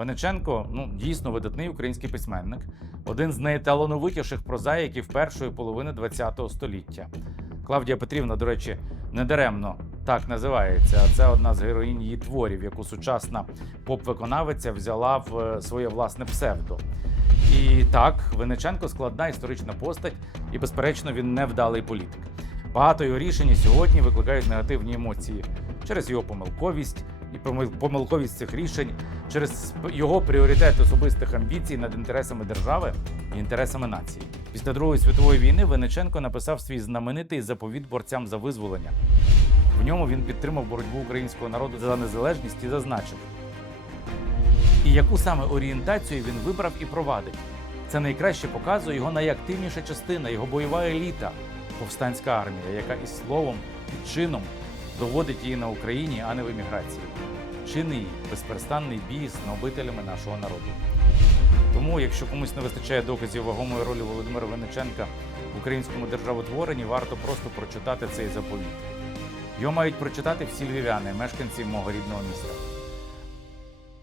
Паниченко ну дійсно видатний український письменник, один з найталановитіших прозаїків першої половини ХХ століття. Клавдія Петрівна, до речі, недаремно так називається. а Це одна з героїнь її творів, яку сучасна поп-виконавиця взяла в е, своє власне псевдо. І так, Винниченко складна історична постать, і, безперечно, він невдалий політик. Багато його рішень сьогодні викликають негативні емоції через його помилковість і помил- помилковість цих рішень, через його пріоритет особистих амбіцій над інтересами держави і інтересами нації. Після Другої світової війни Винниченко написав свій знаменитий заповіт борцям за визволення. В ньому він підтримав боротьбу українського народу за незалежність і зазначив, і яку саме орієнтацію він вибрав і провадить. Це найкраще показує його найактивніша частина, його бойова еліта, повстанська армія, яка і словом, і чином доводить її на Україні, а не в еміграції. Чинний безперестанний бій з набителями нашого народу. Тому, якщо комусь не вистачає доказів вагомої ролі Володимира Винниченка в українському державотворенні, варто просто прочитати цей заповіт. Його мають прочитати всі львів'яни, мешканці мого рідного міста.